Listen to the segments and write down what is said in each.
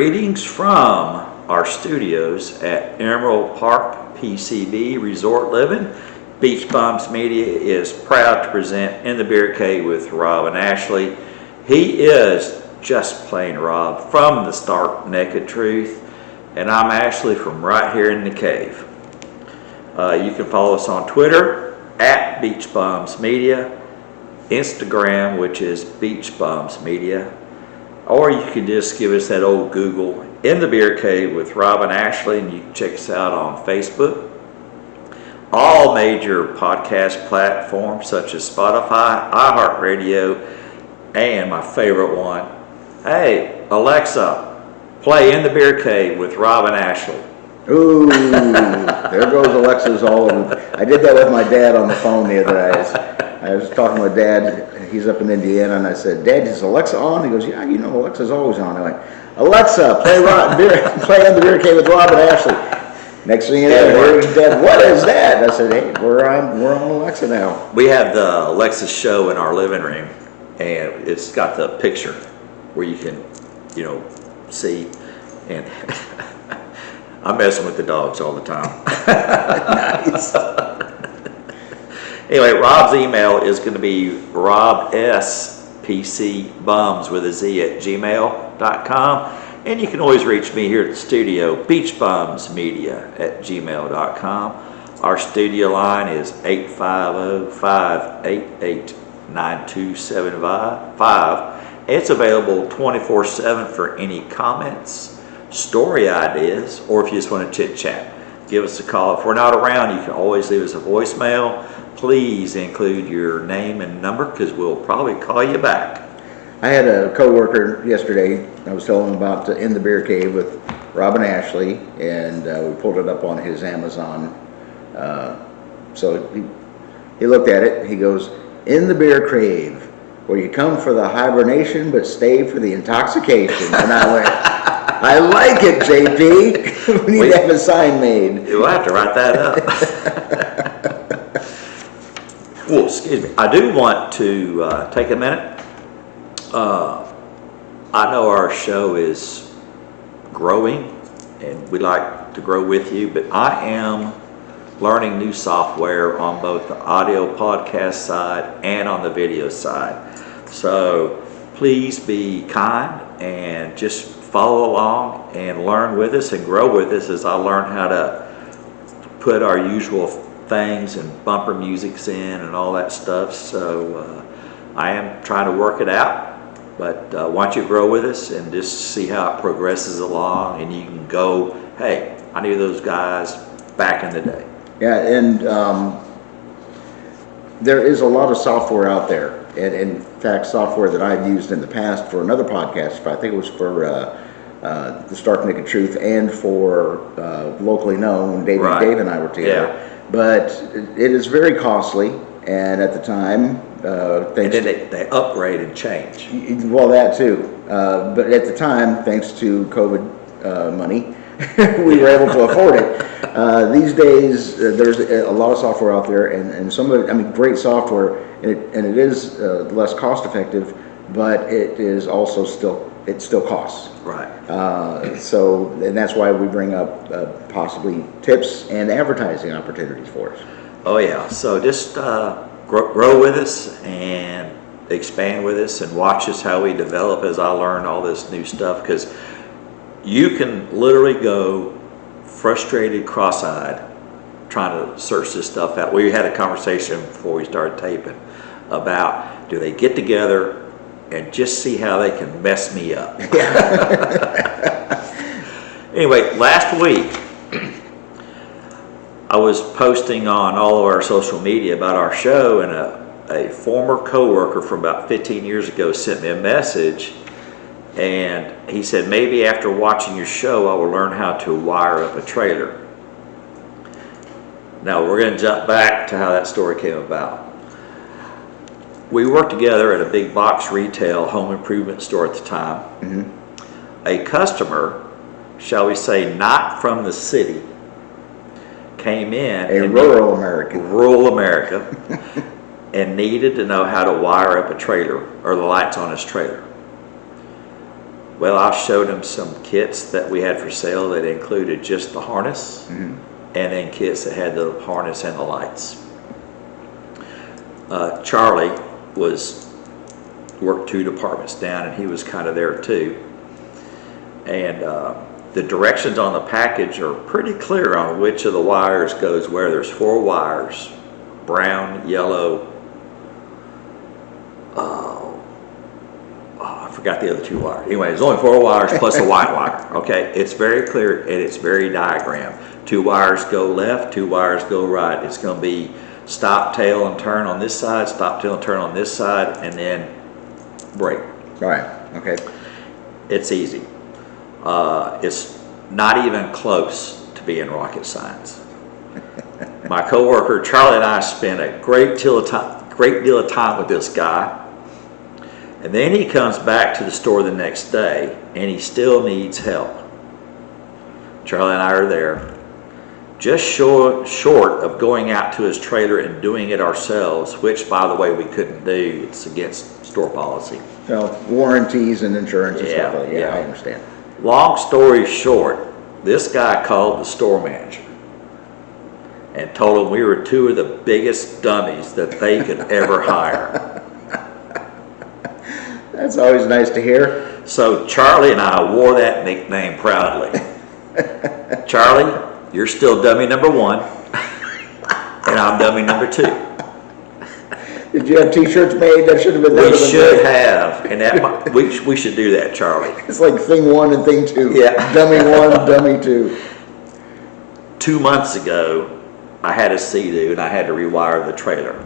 Greetings from our studios at Emerald Park PCB Resort Living. Beach Bums Media is proud to present In the Beer Cave with Rob and Ashley. He is just plain Rob from the Stark Naked Truth, and I'm Ashley from right here in the cave. You can follow us on Twitter at Beach Bums Media, Instagram, which is Beach Bums Media, or you can just give us that old Google, In the Beer Cave with Rob and Ashley, and you can check us out on Facebook. All major podcast platforms such as Spotify, iHeartRadio, and my favorite one, hey, Alexa, play In the Beer Cave with Rob and Ashley. Ooh, there goes Alexa's all over. I did that with my dad on the phone the other day. I was talking with Dad, he's up in Indiana, and I said, Dad, is Alexa on? He goes, yeah, you know, Alexa's always on. I went, Alexa, play In the Beer Cave with Rob and Ashley. Next thing you know, here's Dad, what is that? I said, hey, we're on Alexa now. We have the Alexa show in our living room, and it's got the picture where you can, see, and I'm messing with the dogs all the time. Nice. Anyway, Rob's email is going to be robspcbums with a Z at gmail.com. And you can always reach me here at the studio, beachbumsmedia at gmail.com. Our studio line is 850-588-9275. It's available 24/7 for any comments, story ideas, or if you just want to chit-chat. Give us a call. If we're not around, you can always leave us a voicemail. Please include your name and number because we'll probably call you back. I had a coworker yesterday. I was telling him about In the Beer Cave with Rob and Ashley, and we pulled it up on his Amazon. So he looked at it. He goes, In the Beer Cave, where you come for the hibernation but stay for the intoxication. And I went, I like it, JP. We need to have a sign made. You'll have to write that up. Well, excuse me. I do want to take a minute. I know our show is growing, and we like to grow with you, but I am learning new software on both the audio podcast side and on the video side. So please be kind and just follow along and learn with us and grow with us as I learn how to put our usual things and bumper musics in and all that stuff. So I am trying to work it out. But why don't you grow with us and just see how it progresses along, and you can go, hey, I knew those guys back in the day. Yeah, and there is a lot of software out there. And in fact, software that I've used in the past for another podcast, I think it was for the Stark Naked Truth and for Locally Known, Dave and I were together. Yeah. But it is very costly, and at the time, and then they upgrade and change. Well, that too. But at the time, thanks to COVID money, we were able to afford it. These days, there's a lot of software out there, and some of it, great software, and it is less cost effective, but it is also still costs. Right. So, and that's why we bring up possibly tips and advertising opportunities for us. Oh yeah. So just grow with us and expand with us and watch us how we develop as I learn all this new stuff, because you can literally go frustrated, cross-eyed, trying to search this stuff out. We had a conversation before we started taping about, do they get together and just see how they can mess me up? Anyway, last week I was posting on all of our social media about our show, and a former coworker from about 15 years ago sent me a message, and he said, maybe after watching your show I will learn how to wire up a trailer. Now we're going to jump back to how that story came about. We worked together at a big box retail home improvement store at the time. Mm-hmm. A customer, shall we say, not from the city, came in. Rural America and needed to know how to wire up a trailer or the lights on his trailer. Well, I showed him some kits that we had for sale that included just the harness, and then kits that had the harness and the lights. Charlie worked 2 departments down, and he was kind of there too. And the directions on the package are pretty clear on which of the wires goes where. There's 4 wires, brown, yellow, I forgot the other 2 wires. Anyway, there's only 4 wires plus a white wire. Okay, it's very clear and it's very diagrammed. 2 wires go left, 2 wires go right. It's going to be stop, tail, and turn on this side, stop, tail, and turn on this side, and then brake. Right, okay. It's easy. It's not even close to being rocket science. My coworker Charlie and I spent a great deal of time with this guy. And then he comes back to the store the next day, and he still needs help. Charlie and I are there, just short of going out to his trailer and doing it ourselves, which, by the way, we couldn't do. It's against store policy. So warranties and insurance and stuff like that. Yeah. I understand. Long story short, this guy called the store manager and told him we were 2 of the biggest dummies that they could ever hire. That's always nice to hear. So Charlie and I wore that nickname proudly. Charlie, you're still dummy number 1, and I'm dummy number 2. Did you have T-shirts made? That should have been. We should have, and that we should do that, Charlie. It's like thing 1 and thing 2. Yeah. Dummy 1, dummy 2. 2 months ago, I had a Sea-Doo and I had to rewire the trailer.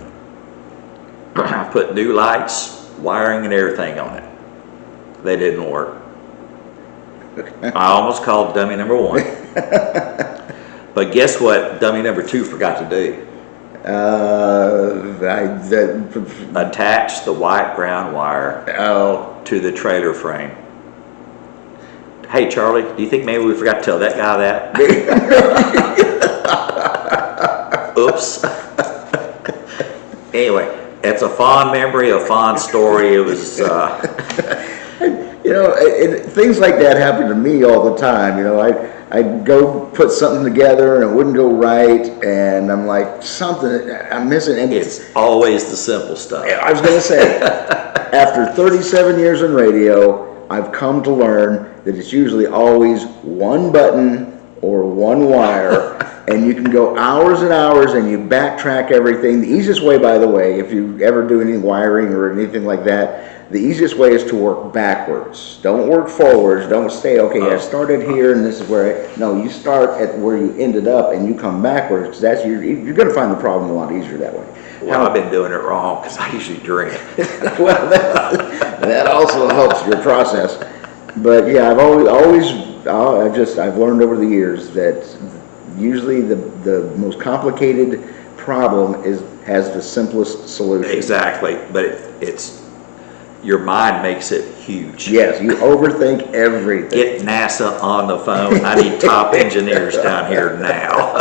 I put new lights, wiring, and everything on it. They didn't work. I almost called dummy number 1. But guess what dummy number 2 forgot to do? Attach the white ground wire to the trailer frame. Hey Charlie, do you think maybe we forgot to tell that guy that? Oops. Anyway, it's a fond memory, a fond story. It was, You know, things like that happen to me all the time. You know, I'd go put something together and it wouldn't go right, and I'm like, I'm missing. And it's always the simple stuff. I was going to say, after 37 years in radio, I've come to learn that it's usually always 1 button or 1 wire, and you can go hours and hours and you backtrack everything. The easiest way, by the way, if you ever do any wiring or anything like that, the easiest way is to work backwards. Don't work forwards. Don't say, okay, I started here and this is where no, you start at where you ended up and you come backwards, because you're going to find the problem a lot easier that way. Well, I've been doing it wrong because I usually drink. Well, that also helps your process. But yeah, I've learned over the years that usually the most complicated problem has the simplest solution. Exactly, but it's your mind makes it huge. Yes, you overthink everything. Get NASA on the phone. I need top engineers down here now.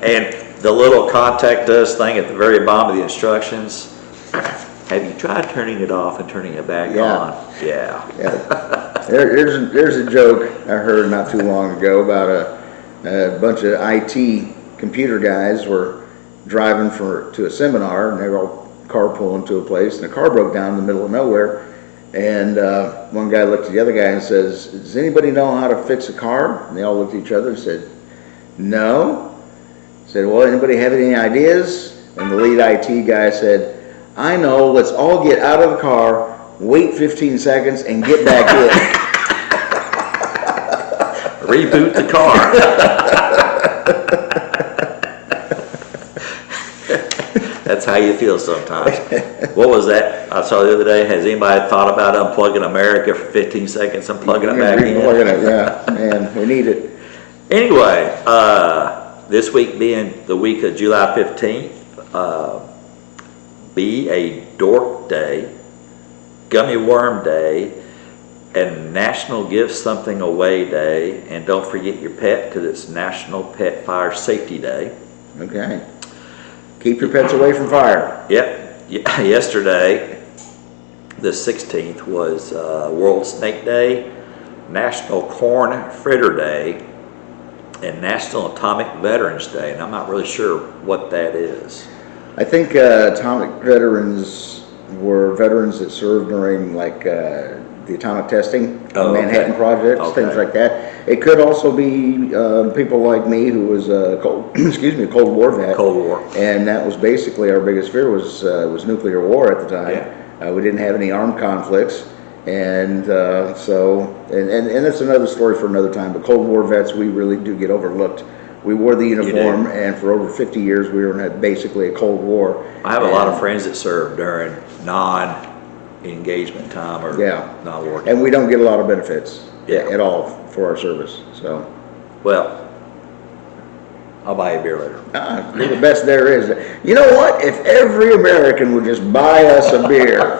And the little contact us thing at the very bottom of the instructions. Have you tried turning it off and turning it back on? Yeah. There's a joke I heard not too long ago about a bunch of IT computer guys were driving to a seminar, and they were all carpooling to a place, and the car broke down in the middle of nowhere. And one guy looked at the other guy and says, "Does anybody know how to fix a car?" And they all looked at each other and said, "No." He said, "Well, anybody have any ideas?" And the lead IT guy said, "I know, let's all get out of the car, wait 15 seconds, and get back in." Reboot the car. That's how you feel sometimes. What was that? I saw the other day. Has anybody thought about unplugging America for 15 seconds and plugging it back in? Yeah, man, we need it. Anyway, this week being the week of July 15th, be a dork day, gummy worm day, and National Give Something Away Day. And don't forget your pet, because it's National Pet Fire Safety Day. Okay. Keep your pets away from fire. Yep. Yesterday, the 16th was World Snake Day, National Corn Fritter Day, and National Atomic Veterans Day. And I'm not really sure what that is. I think atomic veterans were veterans that served during like the atomic testing, Oh, okay. Manhattan projects, Okay. things like that. It could also be people like me who was a Cold War vet. Cold War. And that was basically our biggest fear was nuclear war at the time. Yeah. We didn't have any armed conflicts, and and that's another story for another time. But Cold War vets, we really do get overlooked. We wore the uniform, and for over 50 years, we were in basically a Cold War. I have a lot of friends that served during non-engagement time or Yeah. non-war. And we don't get a lot of benefits Yeah. at all for our service. So Well, I'll buy you a beer later. we're the best there is. You know what? If every American would just buy us a beer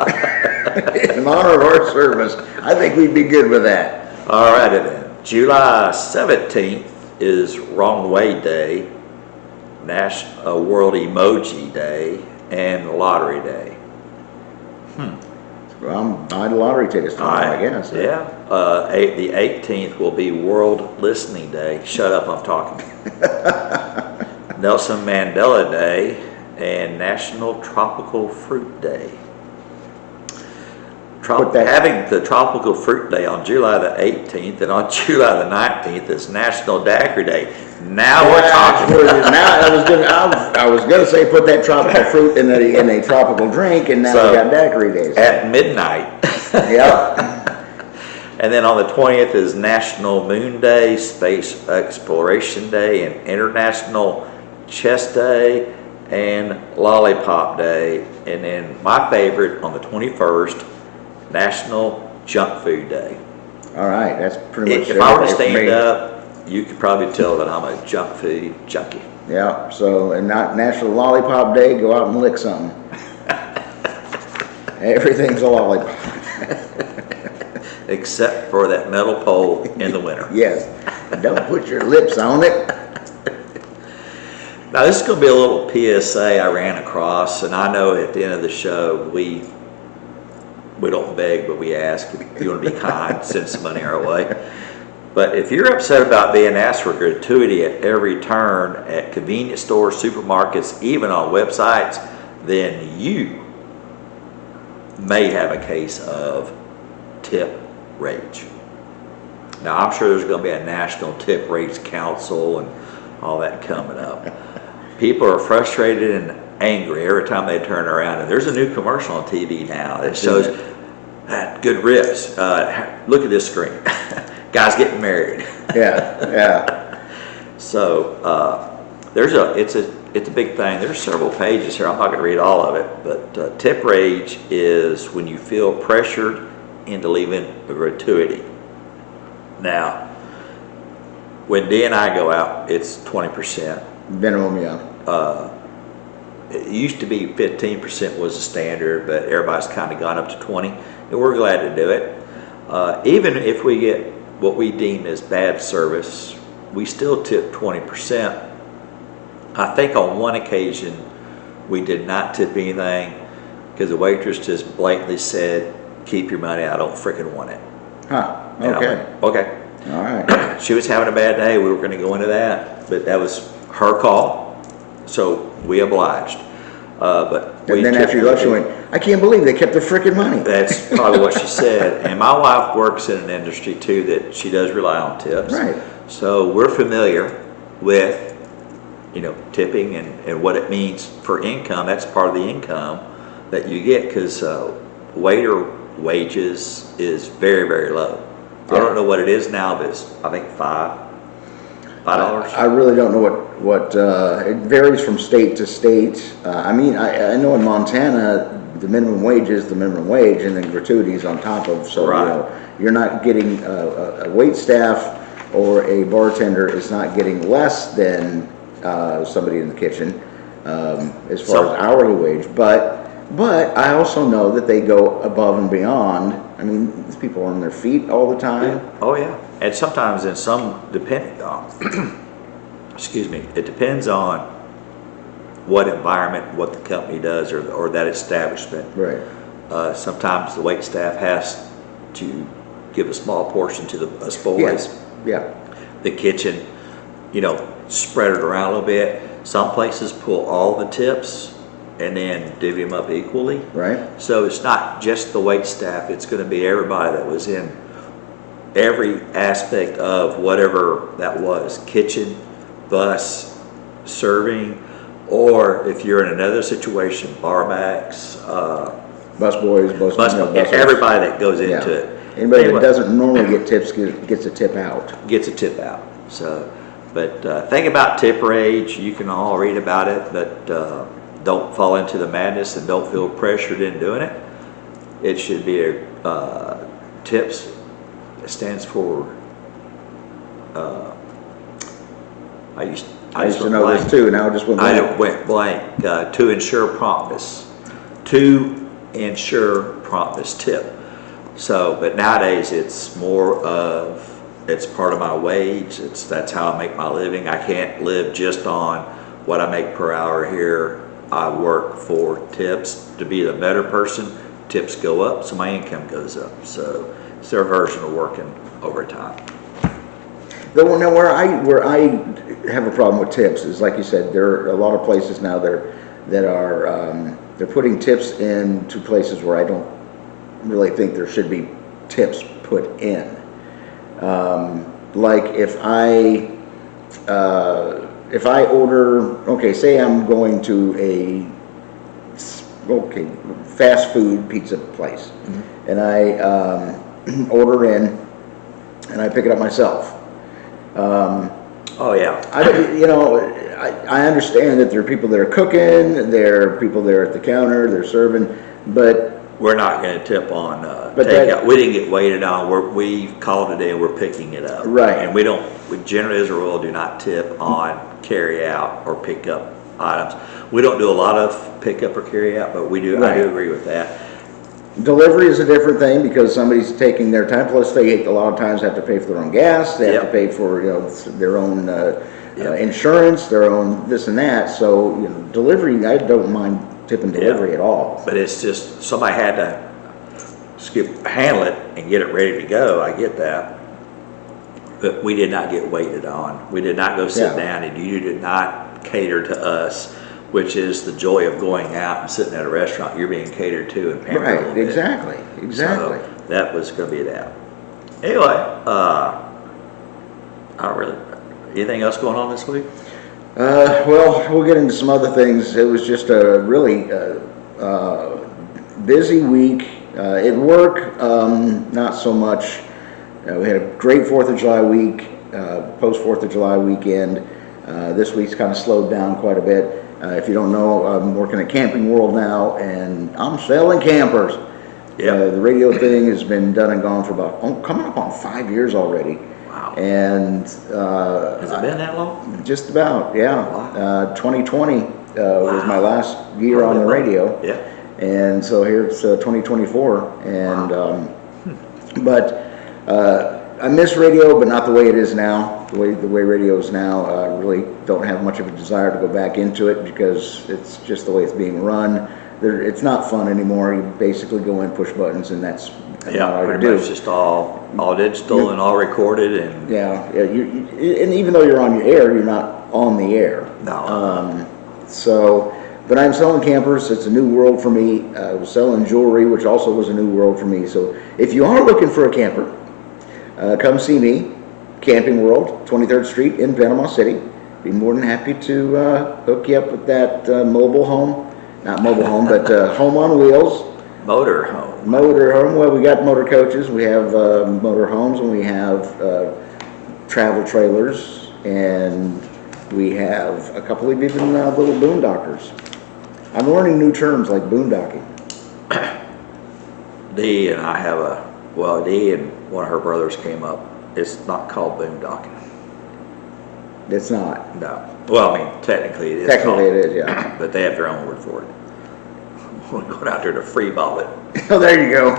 in honor of our service, I think we'd be good with that. All righty then. July 17th is Wrong Way Day, World Emoji Day, and Lottery Day. Well, I'm buying lottery tickets tomorrow, I guess. Yeah. The 18th will be World Listening Day. Shut up, I'm talking. Nelson Mandela Day and National Tropical Fruit Day. Having the Tropical Fruit Day on July the 18th and on July the 19th is National Daiquiri Day. Now we're talking. Now I was gonna say put that tropical fruit in a tropical drink, and now So, we got daiquiri days. At midnight. Yep. And then on the 20th is National Moon Day, Space Exploration Day, and International Chess Day, and Lollipop Day. And then my favorite on the 21st, National Junk Food Day. All right, that's pretty much. If I were to everything for stand me. up, you could probably tell that I'm a junk food junkie. Yeah. So, and not National Lollipop Day. Go out and lick something. Everything's a lollipop. Except for that metal pole in the winter. Yes. Don't put your lips on it. Now, this is going to be a little PSA I ran across, and I know at the end of the show, we don't beg, but we ask. If you want to be kind, send some money our way. But if you're upset about being asked for gratuity at every turn at convenience stores, supermarkets, even on websites, then you may have a case of tip rage. Now, I'm sure there's going to be a National Tip Rage Council and all that coming up. People are frustrated and angry every time they turn around. And there's a new commercial on TV now that shows good rips. Look at this screen. Guys getting married. Yeah. So it's a big thing. There's several pages here. I'm not going to read all of it, but tip rage is when you feel pressured into leaving a gratuity. Now, when Dee and I go out, it's 20%. Minimum, yeah. It used to be 15% was the standard, but everybody's kind of gone up to 20, and we're glad to do it. Even if we get what we deem as bad service, we still tip 20%. I think on one occasion we did not tip anything because the waitress just blatantly said, "Keep your money, I don't freaking want it." Huh. And I'm Okay. like, okay. All right. She was having a bad day, we were going to go into that, but that was her call, so we obliged. But And then after you left, she went, "I can't believe they kept their freaking money." That's probably what she said. And my wife works in an industry too that she does rely on tips. Right. So we're familiar with, tipping and what it means for income. That's part of the income that you get because waiter wages is very, very low. I don't know what it is now, but it's, I think $5. I really don't know what it varies from state to state. I know in Montana the minimum wage is the minimum wage, and then gratuities on top of. So Right. You're not getting a wait staff or a bartender is not getting less than somebody in the kitchen as far as hourly wage. But I also know that they go above and beyond. I mean, these people are on their feet all the time. Oh yeah, and sometimes in some depending on, excuse me, it depends on what environment, what the company does, or that establishment. Right. Sometimes the wait staff has to give a small portion to us boys. Yes, yeah, The kitchen, spread it around a little bit. Some places pull all the tips and then divvy them up equally. right, So it's not just the wait staff, it's gonna be everybody that was in every aspect of whatever that was, kitchen, bus, serving, or if you're in another situation, barbacks, busboys, buses. everybody that goes Yeah. into it. Anybody Anyway, that doesn't normally get tips gets a tip out. gets a tip out. So, but think about tip rage. You can all read about it, but don't fall into the madness and don't feel pressured in doing it. It should be a tips. It stands for. I used to know this too, and I just went I blank. went blank. To ensure promptness. To ensure promptness tip. So, but nowadays it's more of, it's part of my wage. That's how I make my living. I can't live just on what I make per hour here. I work for tips to be the better person. Tips go up, so my income goes up. So it's their version of working overtime. Though now where I have a problem with tips is, like you said, there are a lot of places now that are they're putting tips into places where I don't really think there should be tips put in. Like if I order, okay, say I'm going to fast food pizza place, and I order in and I pick it up myself. Oh yeah. I understand that there are people that are cooking, there are people there at the counter, they're serving, but We're not going to tip on But takeout. We didn't get weighted on. We called it in. We're picking it up. Right. And we generally as a rule do not tip on carry out or pick up items. We don't do a lot of pick up or carry out, but we do. I do Right. agree with that. delivery is a different thing because somebody's taking their time. Plus, they a lot of times have to pay for their own gas. They have to Yep. pay for their own Yep. insurance, their own this and that. So delivery, I don't mind tipping delivery at all. But it's just somebody had to handle it and get it ready to go. I get that. But we did not get weighted on. We did not go sit Yeah. down, and you did not cater to us, which is the joy of going out and sitting at a restaurant. You're being catered to and pampered a Right, little bit. exactly. So that was going to be that. Anyway, I don't really. Anything else going on this week? Well, we'll get into some other things. It was just a really busy week at work. Not so much. We had a great 4th of July week, post 4th of July weekend. This week's kind of slowed down quite a bit. If you don't know, I'm working at Camping World now, and I'm selling campers. Yeah. The radio thing has been done and gone for about coming up on 5 years already. Wow. And Has it been that long? just about, yeah. Wow. 2020 was my last year on the radio. Yeah. And so here it's 2024, and but I miss radio, but not the way it is now. The way radio is now, I really don't have much of a desire to go back into it because it's just the way it's being run. It's not fun anymore. You basically go in, push buttons, and that's about all you Pretty do. much just all digital and all recorded and Yeah. And even though you're on your air, you're not on the air. no. But I'm selling campers. It's a new world for me. I was selling jewelry, which also was a new world for me. So if you are looking for a camper, come see me, Camping World, 23rd Street in Panama City. Be more than happy to hook you up with that mobile home. Not mobile home, but home on wheels. Motor home. Motor home. Well, we got motor coaches. We have motor homes, and we have travel trailers, and we have a couple of even little boondockers. I'm learning new terms like boondocking. Dee and I have Dee and one of her brothers came up. It's not called boondocking. It's not. No. Well, I mean, technically it is. Technically called, it is, yeah. But they have their own word for it. We're going out there to free ball it. Oh, there you go.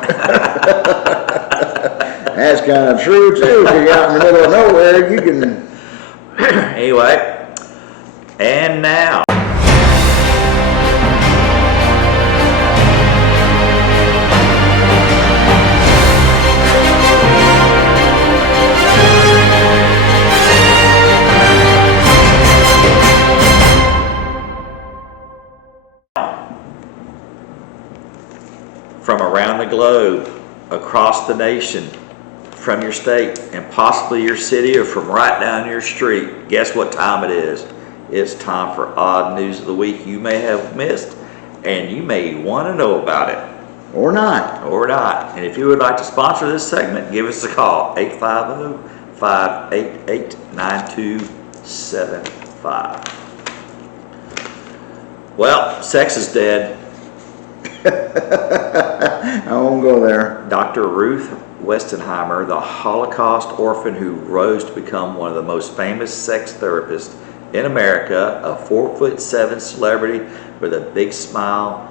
That's kind of true, too. If you're out in the middle of nowhere, you can... Anyway, and now. globe, across the nation, from your state, and possibly your city, or from right down your street, guess what time it is? It's time for Odd News of the Week you may have missed, and you may want to know about it. Or not. Or not. And if you would like to sponsor this segment, give us a call, 850-588-9275. Well, sex is dead. I won't go there. Dr. Ruth Westenheimer, the Holocaust orphan who rose to become one of the most famous sex therapists in America, a 4'7" celebrity with a big smile,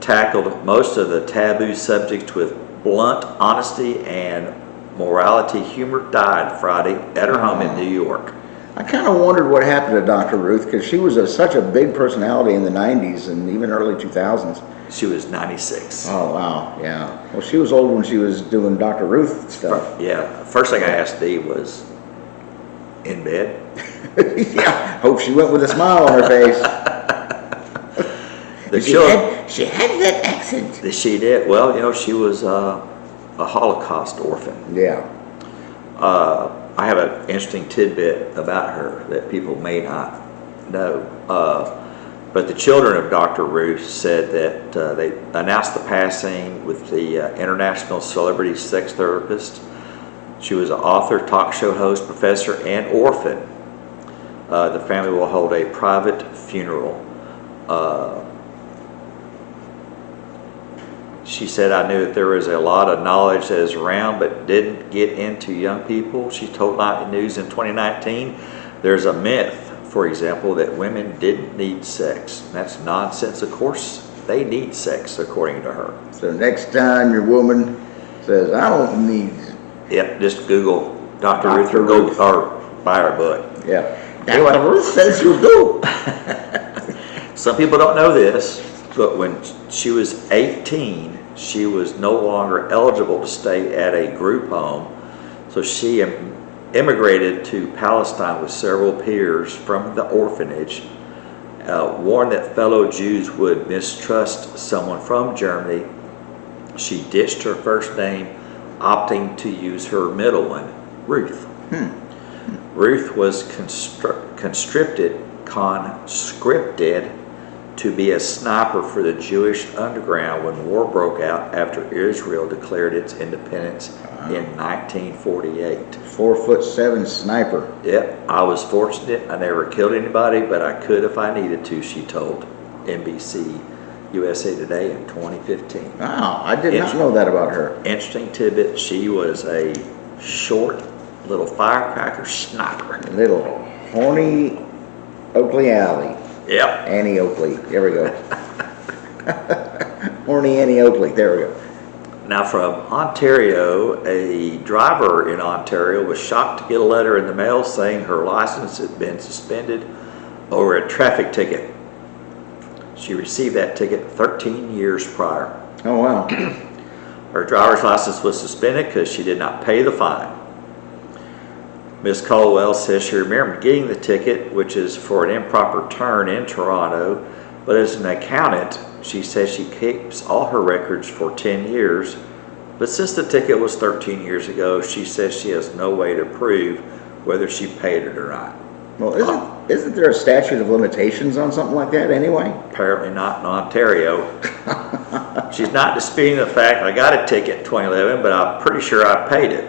tackled most of the taboo subjects with blunt honesty and morality humor, died Friday at her home in New York. I kind of wondered what happened to Dr. Ruth, because she was such a big personality in the 90s and even early 2000s. She was 96. Oh, wow, yeah. Well, she was old when she was doing Dr. Ruth stuff. Yeah, first thing I asked Dee was, in bed? Yeah, hope she went with a smile on her face. She had that accent. She did. Well, you know, she was a Holocaust orphan. Yeah. I have an interesting tidbit about her that people may not know. But the children of Dr. Ruth said that they announced the passing with the international celebrity sex therapist. She was an author, talk show host, professor, and orphan. The family will hold a private funeral. She said, I knew that there was a lot of knowledge that is around, but didn't get into young people. She told Nightly News in 2019, there's a myth, for example, that women didn't need sex. That's nonsense. Of course, they need sex, according to her. So next time your woman says, I don't need... Yep, just Google Dr. Ruth Dr. Ruth. or buy her book. Yeah. Anyway. Dr. Ruth says you do. Some people don't know this, but when she was 18, she was no longer eligible to stay at a group home. So she immigrated to Palestine with several peers from the orphanage, warned that fellow Jews would mistrust someone from Germany. She ditched her first name, opting to use her middle one, Ruth. Ruth was conscripted to be a sniper for the Jewish underground when war broke out after Israel declared its independence in 1948. 4'7" sniper. Yep, I was fortunate. I never killed anybody, but I could if I needed to, she told NBC USA Today in 2015. Wow, I did not know that about her. Interesting tidbit, she was a short little firecracker sniper. Little horny Oakley Alley. Yep. Annie Oakley. There we go. Horny Annie Oakley. There we go. Now from Ontario, a driver in Ontario was shocked to get a letter in the mail saying her license had been suspended over a traffic ticket. She received that ticket 13 years prior. Oh, wow. Her driver's license was suspended because she did not pay the fine. Ms. Caldwell says she remembered getting the ticket, which is for an improper turn in Toronto, but as an accountant, she says she keeps all her records for 10 years. But since the ticket was 13 years ago, she says she has no way to prove whether she paid it or not. Well, isn't there a statute of limitations on something like that anyway? Apparently not in Ontario. She's not disputing the fact I got a ticket in 2011, but I'm pretty sure I paid it.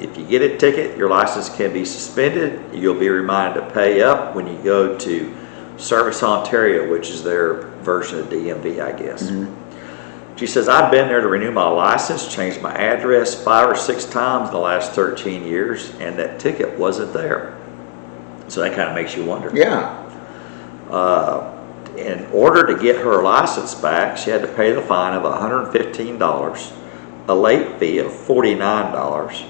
If you get a ticket, your license can be suspended. You'll be reminded to pay up when you go to Service Ontario, which is their version of DMV, I guess. Mm-hmm. She says, I've been there to renew my license, changed my address 5 or 6 times in the last 13 years, and that ticket wasn't there. So that kind of makes you wonder. Yeah. In order to get her license back, she had to pay the fine of $115, a late fee of $49,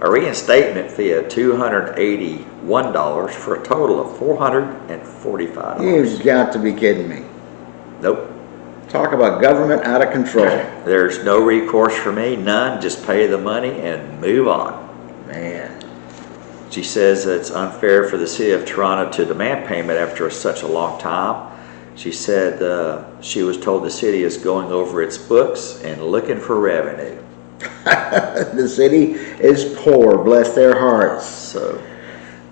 a reinstatement fee of $281 for a total of $445. You've got to be kidding me. Nope. Talk about government out of control. There's no recourse for me, none. Just pay the money and move on. Man. She says it's unfair for the city of Toronto to demand payment after such a long time. She said she was told the city is going over its books and looking for revenue. The city is poor, bless their hearts. So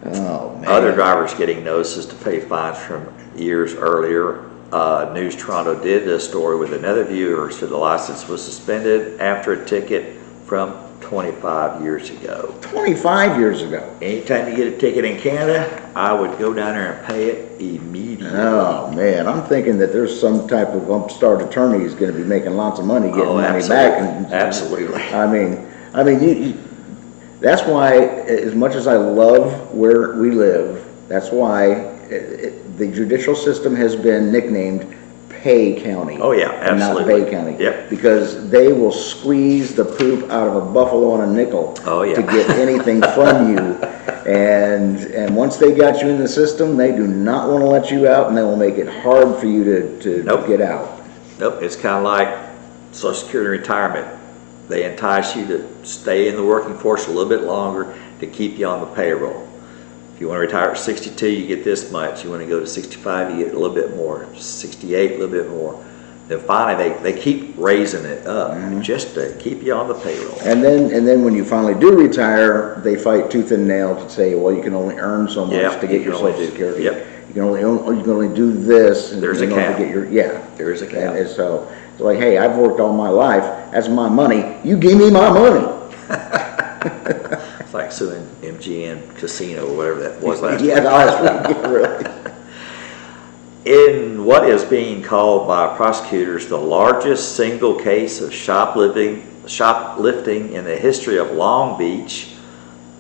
Oh, man. other drivers getting notices to pay fines from years earlier. News Toronto did this story with another viewer, so the license was suspended after a ticket from 25 years ago. 25 years ago. Anytime you get a ticket in Canada, I would go down there and pay it immediately. Oh, man, I'm thinking that there's some type of upstart attorney who's going to be making lots of money getting money absolutely. back. And, Absolutely. I mean, that's why, as much as I love where we live, that's why the judicial system has been nicknamed Pay County. Oh, yeah, and not absolutely. Bay County. Yep. Because they will squeeze the poop out of a buffalo on a nickel Oh, yeah. to get anything from you. And once they got you in the system, they do not want to let you out, and they will make it hard for you to Nope. get out. Nope, it's kind of like Social Security retirement. They entice you to stay in the working force a little bit longer to keep you on the payroll. If you want to retire at 62, you get this much. You want to go to 65, you get a little bit more. 68, a little bit more. Then finally, they keep raising it up just to keep you on the payroll. And then when you finally do retire, they fight tooth and nail to say, well, you can only earn so much Yeah, to you get your can only Social do- Security. yep. You can only do this. And There's a in order to cap. get your, There is a cap. And so it's like, hey, I've worked all my life. That's my money. You give me my money. It's like suing MGM Casino or whatever that was last Yeah, week. last week, really. In what is being called by prosecutors the largest single case of shoplifting in the history of Long Beach,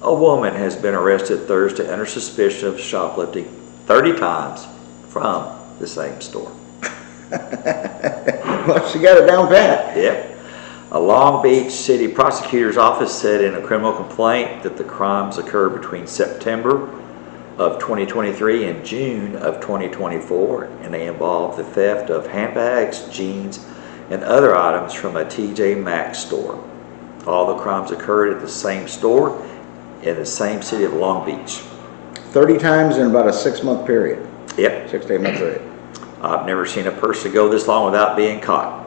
a woman has been arrested Thursday under suspicion of shoplifting 30 times from the same store. Well, she got it down pat. Yep. A Long Beach City prosecutor's office said in a criminal complaint that the crimes occurred between September of 2023 and June of 2024, and they involved the theft of handbags, jeans, and other items from a TJ Maxx store. All the crimes occurred at the same store in the same city of Long Beach. 30 times in about a 6-month period. Yep. 6 to 8 month period. I've never seen a person go this long without being caught.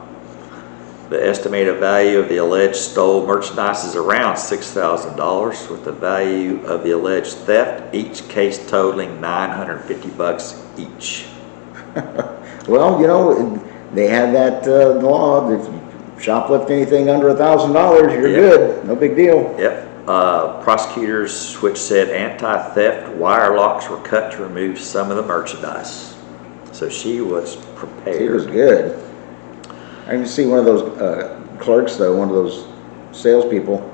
The estimated value of the alleged stolen merchandise is around $6,000, with the value of the alleged theft, each case totaling $950 each. Well, you know, they had that law, if you shoplift anything under $1,000, you're Yep. good. No big deal. Yep. Prosecutors, which said anti-theft wire locks were cut to remove some of the merchandise. So she was prepared. He was good. I can see one of those clerks, though, one of those salespeople.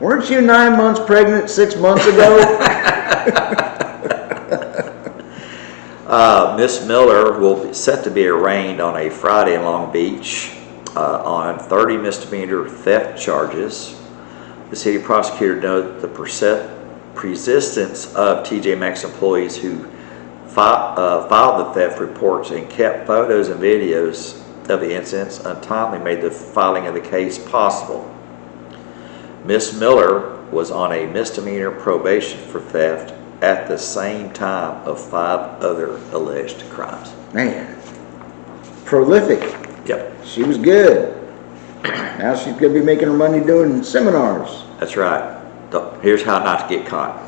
Weren't you 9 months pregnant 6 months ago? Miss Miller will be set to be arraigned on a Friday in Long Beach on 30 misdemeanor theft charges. The city prosecutor noted the persistence of TJ Maxx employees who filed the theft reports and kept photos and videos of the incidents untimely made the filing of the case possible. Miss Miller was on a misdemeanor probation for theft at the same time of 5 other alleged crimes. Man, prolific. Yep, She was good. Now she's going to be making her money doing seminars. that's right. Here's how not to get caught.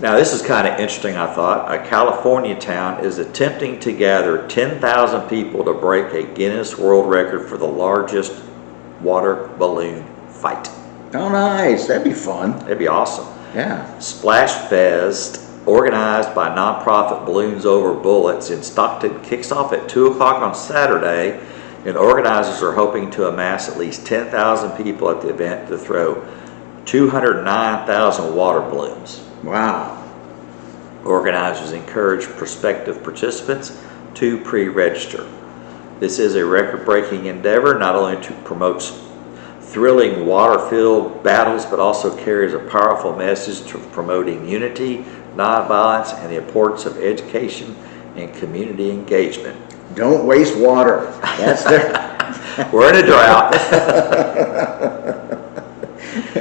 Now, this is kind of interesting, I thought. A California town is attempting to gather 10,000 people to break a Guinness World Record for the largest water balloon fight. Oh, nice. That'd be fun. That'd be awesome. Yeah. Splash Fest, organized by nonprofit Balloons Over Bullets in Stockton, kicks off at 2 o'clock on Saturday, and organizers are hoping to amass at least 10,000 people at the event to throw 209,000 water balloons. Wow. Organizers encourage prospective participants to pre-register. This is a record-breaking endeavor, not only to promote thrilling water-filled battles, but also carries a powerful message to promoting unity, nonviolence, and the importance of education and community engagement. Don't waste water. That's their. We're in a drought.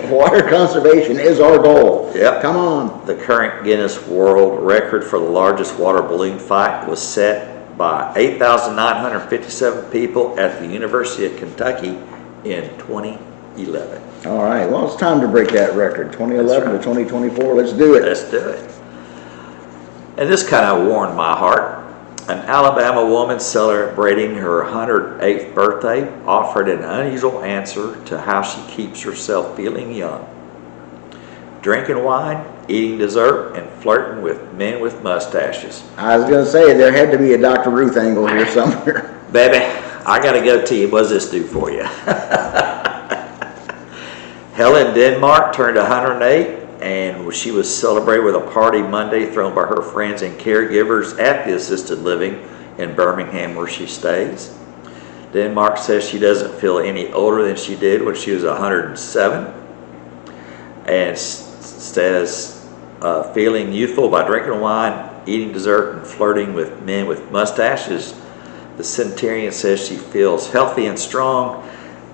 Water conservation is our goal. Yep. Come on. The current Guinness World Record for the largest water balloon fight was set by 8,957 people at the University of Kentucky in 2011. All right, well, it's time to break that record. 2011 to That's 2024, let's do it. Let's do it. And this kind of warmed my heart. An Alabama woman celebrating her 108th birthday offered an unusual answer to how she keeps herself feeling young. Drinking wine, eating dessert, and flirting with men with mustaches. I was going to say, there had to be a Dr. Ruth angle here somewhere. Baby, I got to go to you. What does this do for you? Helen Denmark turned 108, and she was celebrated with a party Monday thrown by her friends and caregivers at the assisted living in Birmingham where she stays. Denmark says she doesn't feel any older than she did when she was 107, and says feeling youthful by drinking wine, eating dessert, and flirting with men with mustaches. The centenarian says she feels healthy and strong,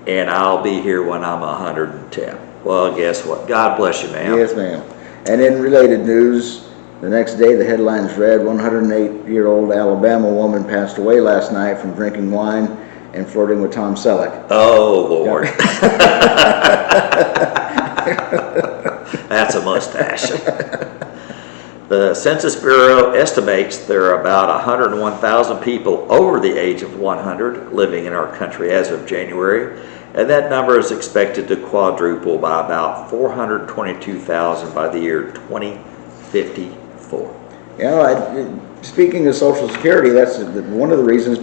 and I'll be here when I'm 110. Well, guess what? God bless you, ma'am. Yes, ma'am. And in related news, the next day the headlines read, 108-year-old Alabama woman passed away last night from drinking wine and flirting with Tom Selleck. Oh, Lord. That's a mustache. The Census Bureau estimates there are about 101,000 people over the age of 100 living in our country as of January, and that number is expected to quadruple by about 422,000 by the year 2054. You know, speaking of Social Security, that's one of the reasons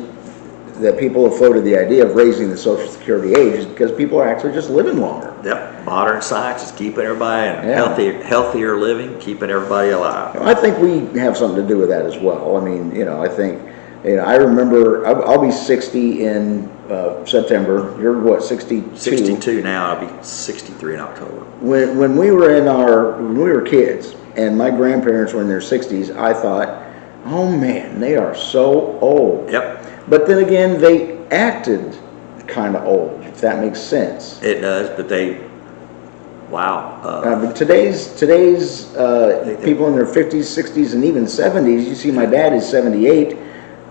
that people have floated the idea of raising the Social Security age is because people are actually just living longer. Yep, modern science is keeping everybody in Yeah. healthier living, keeping everybody alive. I think we have something to do with that as well. I mean, I think, I remember, I'll be 60 in September. You're what, 62? 62 now, I'll be 63 in October. When we were kids and my grandparents were in their 60s, I thought, oh man, they are so old. Yep. But then again, they acted kind of old, if that makes sense. It does, but wow. But today's people in their 50s, 60s, and even 70s, you see my dad is 78,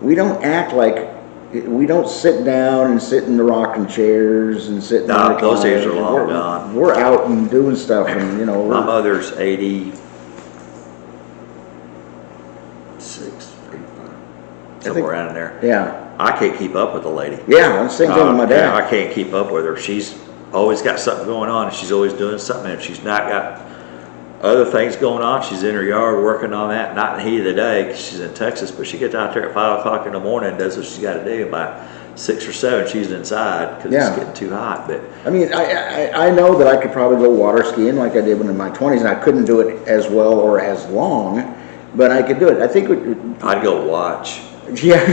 we don't act like, we don't sit down and sit in the rocking chairs and sit in the No, those days are recliners. long gone. We're out and doing stuff, and My we're, mother's 86, 85, somewhere around in there. yeah. I can't keep up with the lady. Yeah, same thing with my dad. Yeah, I can't keep up with her. She's always got something going on, and she's always doing something. And if she's not got other things going on, she's in her yard working on that. Not in the heat of the day because she's in Texas, but she gets out there at 5 o'clock in the morning and does what she's got to do. By 6 or 7, she's inside because Yeah. it's getting too hot. But I mean, I know that I could probably go water skiing like I did when in my 20s, and I couldn't do it as well or as long, but I could do it. I think, I'd go watch. yeah.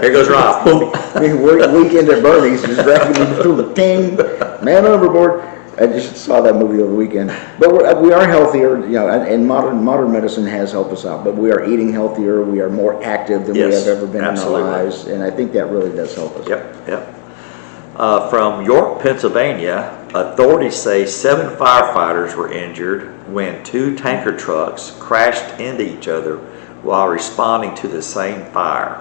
Here goes Rob. Boom. I mean, weekend at Bernie's, just dragging me through the ting, man overboard. I just saw that movie over the weekend. But we are healthier, and modern medicine has helped us out. But we are eating healthier. We are more active than we Yes, have ever been absolutely. in our lives, and I think that really does help us. Yep. From York, Pennsylvania, authorities say 7 firefighters were injured when 2 tanker trucks crashed into each other while responding to the same fire.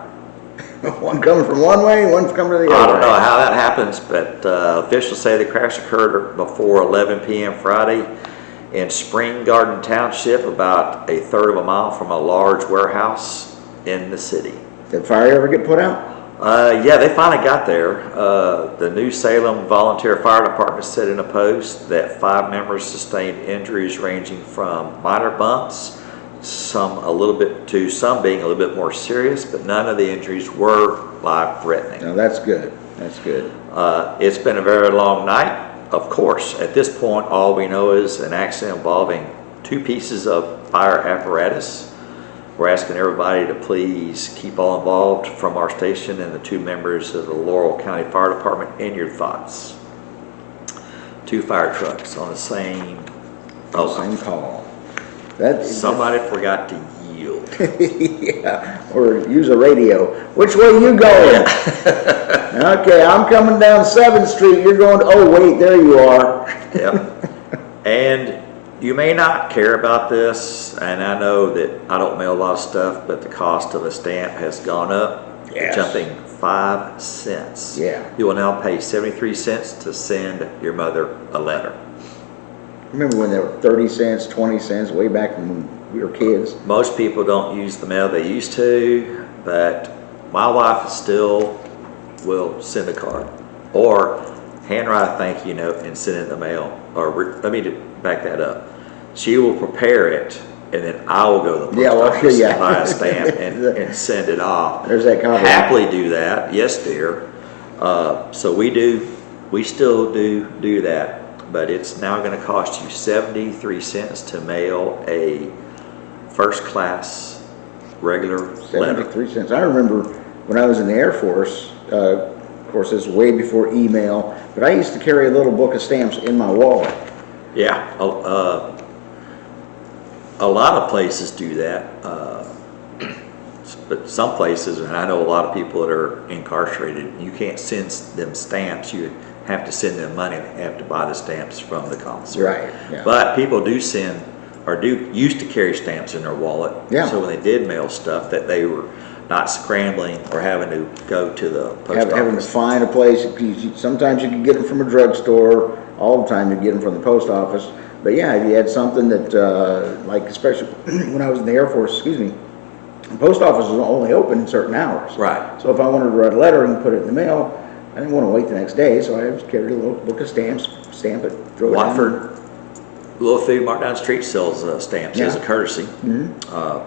One coming from one way, one coming to the other. I don't know how that happens, but officials say the crash occurred before 11 p.m. Friday in Spring Garden Township, about a third of a mile from a large warehouse in the city. Did fire ever get put out? Yeah, they finally got there. The New Salem Volunteer Fire Department said in a post that 5 members sustained injuries ranging from minor bumps, some being a little bit more serious, but none of the injuries were life-threatening. No, that's good. That's good. It's been a very long night. Of course, at this point, all we know is an accident involving 2 pieces of fire apparatus. We're asking everybody to please keep all involved from our station and the 2 members of the Laurel County Fire Department in your thoughts. 2 fire trucks on the same. Same call. Somebody forgot to yield. Yeah, or use a radio. Which way you going? Okay, I'm coming down 7th Street. You're going, oh wait, there you are. Yep. And you may not care about this, and I know that I don't mail a lot of stuff, but the cost of a stamp has gone up, Yes. jumping 5 cents. Yeah. You will now pay 73 cents to send your mother a letter. Remember when they were 30 cents, 20 cents, way back when we were kids? Most people don't use the mail they used to, but my wife still will send a card or handwrite a thank you note and send it in the mail. Let me back that up. She will prepare it, and then I will go to the post Yeah, well, office yeah. and buy a stamp and send it off. There's that comment. Happily do that, yes, dear. So we still do that, but it's now going to cost you 73 cents to mail a first class regular letter. 73 cents. I remember when I was in the Air Force, of course, this is way before email, but I used to carry a little book of stamps in my wallet. Yeah, a lot of places do that, but some places, and I know a lot of people that are incarcerated, you can't send them stamps. You have to send them money. They have to buy the stamps from the commissary. Right, yeah. But people do send, or used to carry stamps in their wallet. Yeah. So when they did mail stuff, that they were not scrambling or having to go to the post Having to office. find a place. Sometimes you can get them from a drugstore. All the time you get them from the post office. But yeah, if you had something that, like especially when I was in the Air Force, the post office was only open certain hours. Right. So if I wanted to write a letter and put it in the mail, I didn't want to wait the next day, so I just carried a little book of stamps, stamp it, throw it in. Watford Little Food Mark down the street sells stamps as a Yeah. courtesy.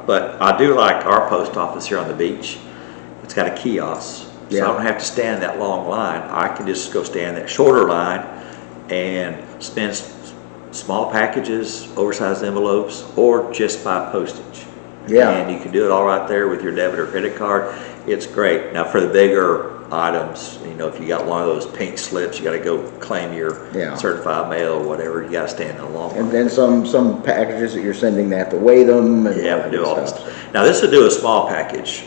But I do like our post office here on the beach. It's got a kiosk, so Yeah. I don't have to stand in that long line. I can just go stand in that shorter line and spend small packages, oversized envelopes, or just buy postage. Yeah. And you can do it all right there with your debit or credit card. It's great. Now for the bigger items, if you got one of those pink slips, you got to go claim your Yeah. certified mail or whatever. You got to stand in a long line. And then some packages that you're sending, they have to weigh them. And Yeah, that do all good this. Now this will do a small package.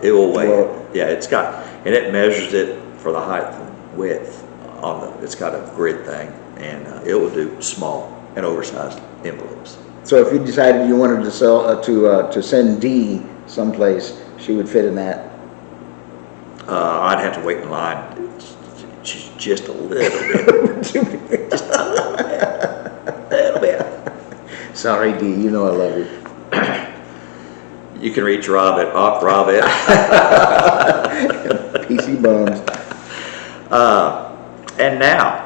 It will weigh. Well- Yeah, and it measures it for the height and width it's got a grid thing, and it will do small and oversized envelopes. So if you decided you wanted to sell to send Dee someplace, she would fit in that. I'd have to wait in line. Just a little bit. Just a little bit. Sorry, Dee, you know I love you. You can reach Rob at PC Bums. And now,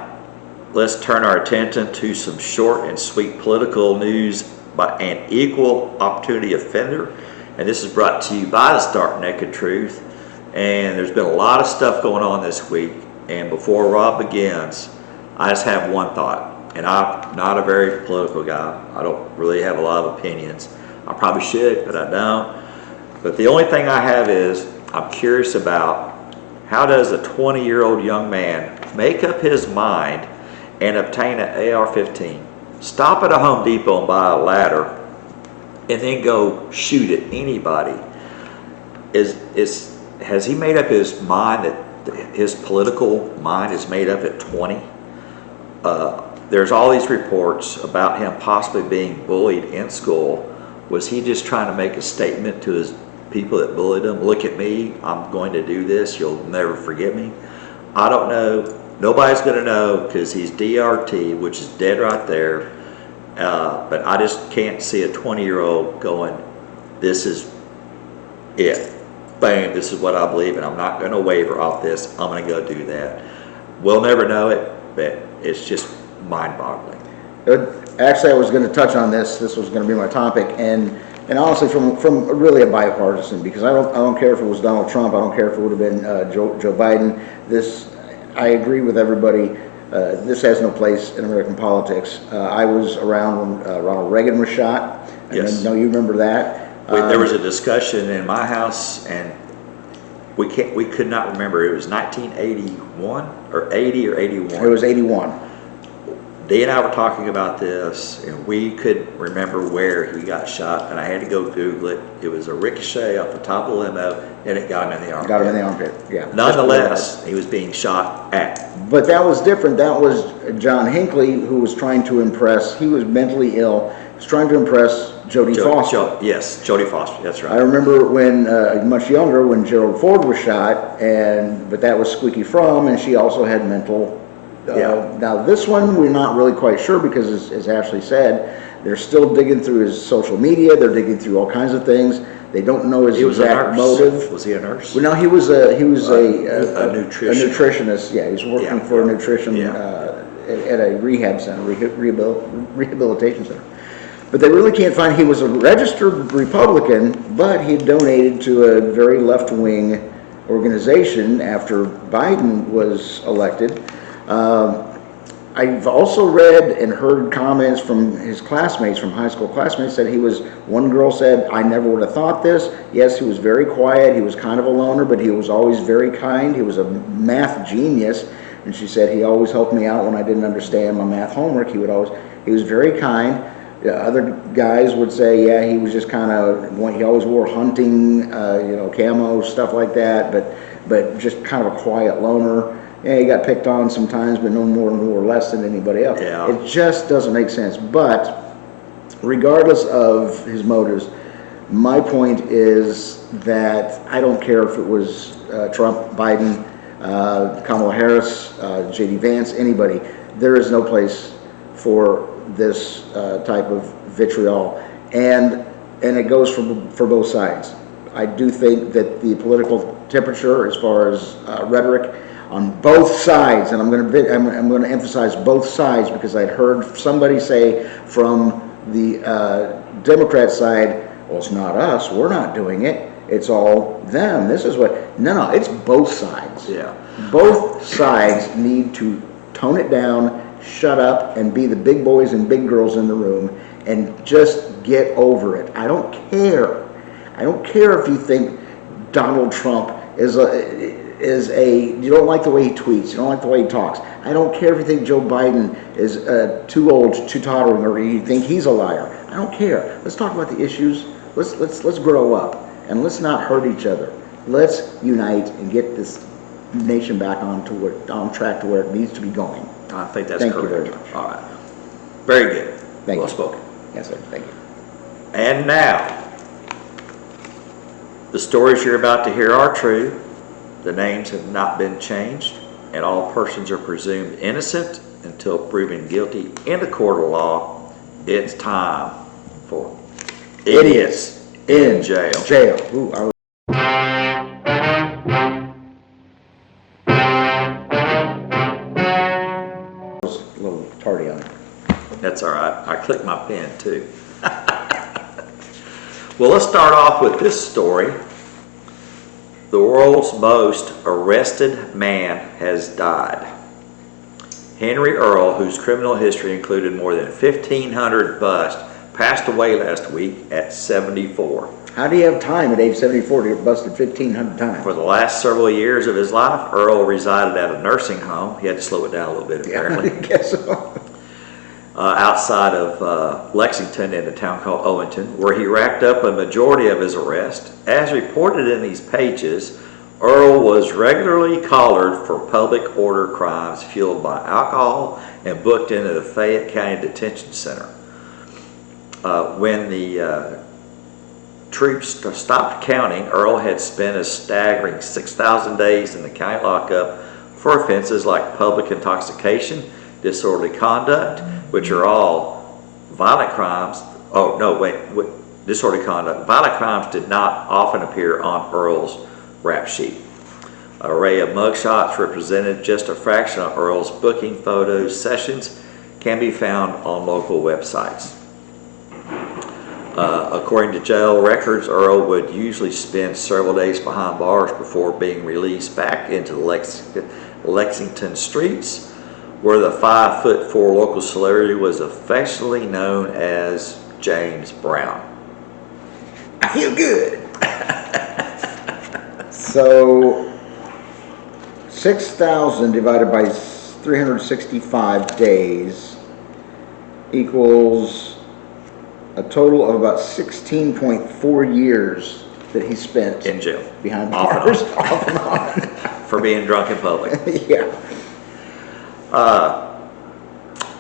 let's turn our attention to some short and sweet political news by an equal opportunity offender. And this is brought to you by the Stark Naked Truth. And there's been a lot of stuff going on this week. And before Rob begins, I just have one thought. And I'm not a very political guy. I don't really have a lot of opinions. I probably should, but I don't. But the only thing I have is I'm curious about how does a 20-year-old young man make up his mind and obtain an AR-15, stop at a Home Depot and buy a ladder, and then go shoot at anybody? Has he made up his mind that his political mind is made up at 20? There's all these reports about him possibly being bullied in school. Was he just trying to make a statement to his people that bullied him? Look at me, I'm going to do this, you'll never forget me. I don't know. Nobody's going to know because he's DRT, which is dead right there. But I just can't see a 20-year-old going, this is it. Bam, this is what I believe, and I'm not going to waver off this. I'm going to go do that. We'll never know it, but it's just mind-boggling. Actually, I was going to touch on this. This was going to be my topic, and honestly, from really a bipartisan, because I don't care if it was Donald Trump. I don't care if it would have been Joe Biden. I agree with everybody. This has no place in American politics. I was around when Ronald Reagan was shot. Yes. I know you remember that. There was a discussion in my house, and we could not remember. It was 1981 or 80 or 81. It was 81. Dee and I were talking about this, and we could remember where he got shot, and I had to go Google it. It was a ricochet off the top of the limo, and it got him in the armpit. Got him in the armpit, yeah. Nonetheless, he was being shot at. But that was different. That was John Hinckley, who was trying to impress, he was mentally ill, he was trying to impress Jodie Foster. Yes, Jodie Foster, that's right. I remember when, much younger, when Gerald Ford was shot, but that was Squeaky Fromm, and she also had mental. Yeah. Now this one, we're not really quite sure because, as Ashley said, they're still digging through his social media. They're digging through all kinds of things. They don't know his He was a exact nurse. motive. Was he a nurse? Well, no, he was a nutrition. nutritionist. Yeah, he was working for a nutrition at a rehab center, rehabilitation center. But they really can't find. He was a registered Republican, but he donated to a very left-wing organization after Biden was elected. I've also read and heard comments from his classmates, from high school classmates, that one girl said, I never would have thought this. Yes, he was very quiet. He was kind of a loner, but he was always very kind. He was a math genius. And she said, he always helped me out when I didn't understand my math homework. He was very kind. Other guys would say, yeah, he was just kind of, he always wore hunting, camo, stuff like that, but just kind of a quiet loner. Yeah, he got picked on sometimes, but no more nor less than anybody else. Yeah. It just doesn't make sense. But regardless of his motives, my point is that I don't care if it was Trump, Biden, Kamala Harris, J.D. Vance, anybody. There is no place for this type of vitriol, and it goes for both sides. I do think that the political temperature, as far as rhetoric, on both sides, and I'm going to emphasize both sides because I'd heard somebody say from the Democrat side, well, it's not us, we're not doing it, it's all them. This is what, no, it's both sides. Yeah. Both sides need to tone it down, shut up, and be the big boys and big girls in the room and just get over it. I don't care. I don't care if you think Donald Trump is you don't like the way he tweets, you don't like the way he talks. I don't care if you think Joe Biden is too old, too tottering, or you think he's a liar. I don't care. Let's talk about the issues. Let's grow up and let's not hurt each other. Let's unite and get this nation back on track to where it needs to be going. I think that's Thank correct. you very much. All right. Very good. Thank well you. spoken. Yes, sir. Thank you. And now, the stories you're about to hear are true. The names have not been changed, and all persons are presumed innocent until proven guilty in a court of law. It's time for idiots in jail. Ooh, I was a little tardy on it. That's all right. I clicked my pen too. Well, let's start off with this story. The world's most arrested man has died. Henry Earl, whose criminal history included more than 1,500 busts, passed away last week at 74. How do you have time at age 74 to get busted 1,500 times? For the last several years of his life, Earl resided at a nursing home. He had to slow it down a little bit, apparently. I guess so. Outside of Lexington in a town called Owington, where he racked up a majority of his arrests. As reported in these pages, Earl was regularly collared for public order crimes fueled by alcohol and booked into the Fayette County Detention Center. When the troops stopped counting, Earl had spent a staggering 6,000 days in the county lockup for offenses like public intoxication, disorderly conduct, which are all violent crimes. Oh, no, wait, disorderly conduct. Violent crimes did not often appear on Earl's rap sheet. An array of mugshots represented just a fraction of Earl's booking photos. Sessions can be found on local websites. According to jail records, Earl would usually spend several days behind bars before being released back into the Lexington streets, where the 5'4" local celebrity was affectionately known as James Brown. I feel good. So 6,000 divided by 365 days equals a total of about 16.4 years that he spent In jail. behind Off and bars, off and on. For being drunk in public. Yeah.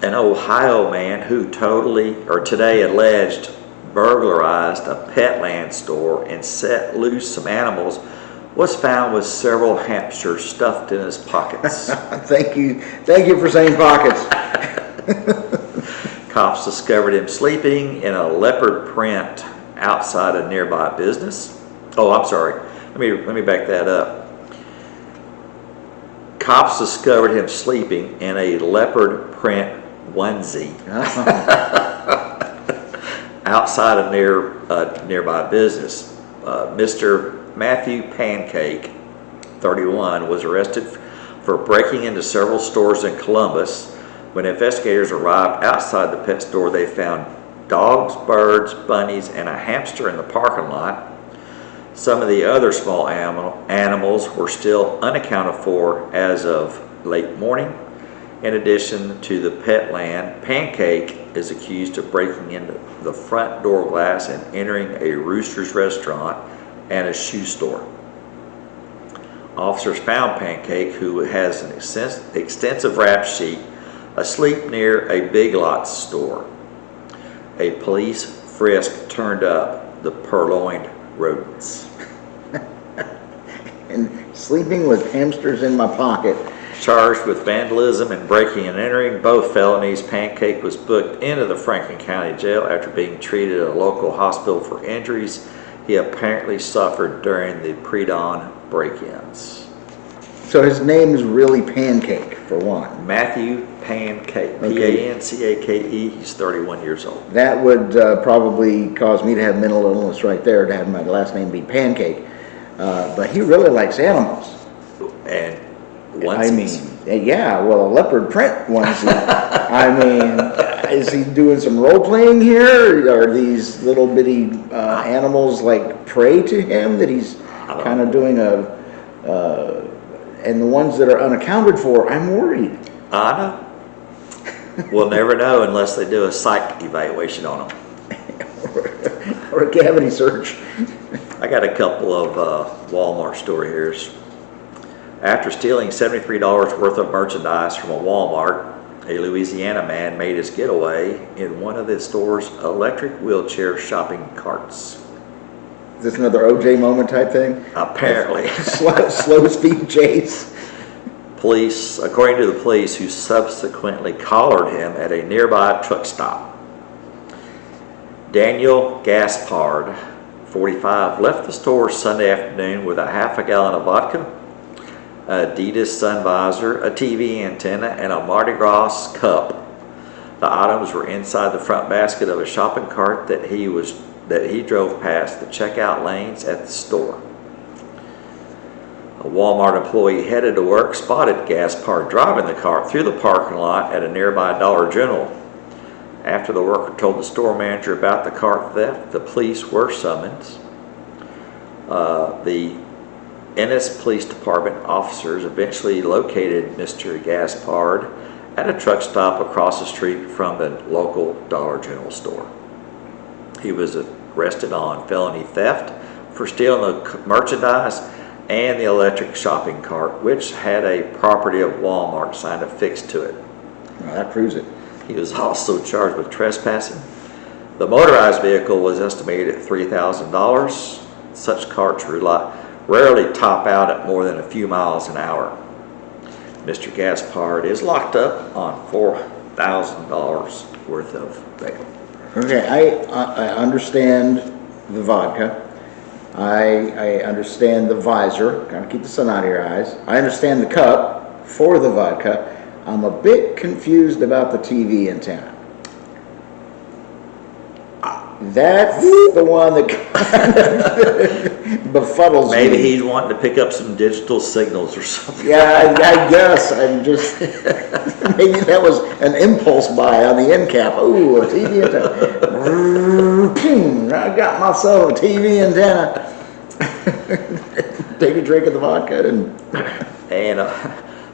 An Ohio man who today alleged burglarized a Petland store and set loose some animals was found with several hamsters stuffed in his pockets. Thank you for saying pockets. Cops discovered him sleeping in a leopard print outside a nearby business. Oh, I'm sorry. Let me back that up. Cops discovered him sleeping in a leopard print onesie outside a nearby business. Mr. Matthew Pancake, 31, was arrested for breaking into several stores in Columbus. When investigators arrived outside the pet store, they found dogs, birds, bunnies, and a hamster in the parking lot. Some of the other small animals were still unaccounted for as of late morning. In addition to the Petland, Pancake is accused of breaking into the front door glass and entering a Rooster's restaurant and a shoe store. Officers found Pancake, who has an extensive rap sheet, asleep near a Big Lots store. A police frisk turned up the purloined rodents. And sleeping with hamsters in my pocket. Charged with vandalism and breaking and entering, both felonies, Pancake was booked into the Franklin County Jail after being treated at a local hospital for injuries he apparently suffered during the pre-dawn break-ins. So his name is really Pancake, for one. Matthew Pancake, Okay. Pancake. He's 31 years old. That would probably cause me to have mental illness right there, to have my last name be Pancake. But he really likes animals. And I mean, yeah, well, a leopard print onesie. I mean, is he doing some role playing here? Are these little bitty animals like prey to him that he's kind of doing and the ones that are unaccounted for, I'm worried. I know. We'll never know unless they do a psych evaluation on them. Or a cavity search. I got a couple of Walmart story here. After stealing $73 worth of merchandise from a Walmart, a Louisiana man made his getaway in one of the store's electric wheelchair shopping carts. Is this another OJ moment type thing? Apparently. Slow speed chase. Police, according to the police, who subsequently collared him at a nearby truck stop. Daniel Gaspard, 45, left the store Sunday afternoon with a half a gallon of vodka, Adidas sun visor, a TV antenna, and a Mardi Gras cup. The items were inside the front basket of a shopping cart that he drove past the checkout lanes at the store. A Walmart employee headed to work spotted Gaspard driving the cart through the parking lot at a nearby Dollar General. After the worker told the store manager about the cart theft, the police were summoned. The Ennis Police Department officers eventually located Mr. Gaspard at a truck stop across the street from the local Dollar General store. He was arrested on felony theft for stealing the merchandise and the electric shopping cart, which had a property of Walmart sign affixed to it. Well, that proves it. He was also charged with trespassing. The motorized vehicle was estimated at $3,000. Such carts rarely top out at more than a few miles an hour. Mr. Gaspard is locked up on $4,000 worth of bail. Okay, I understand the vodka. I understand the visor. Gotta keep the sun out of your eyes. I understand the cup for the vodka. I'm a bit confused about the TV antenna. That's the one that kind of befuddles me. Maybe he's wanting to pick up some digital signals or something. Yeah, I guess. I'm just... maybe that was an impulse buy on the end cap. Ooh, a TV antenna. I got myself a TV antenna. Take a drink of the vodka and...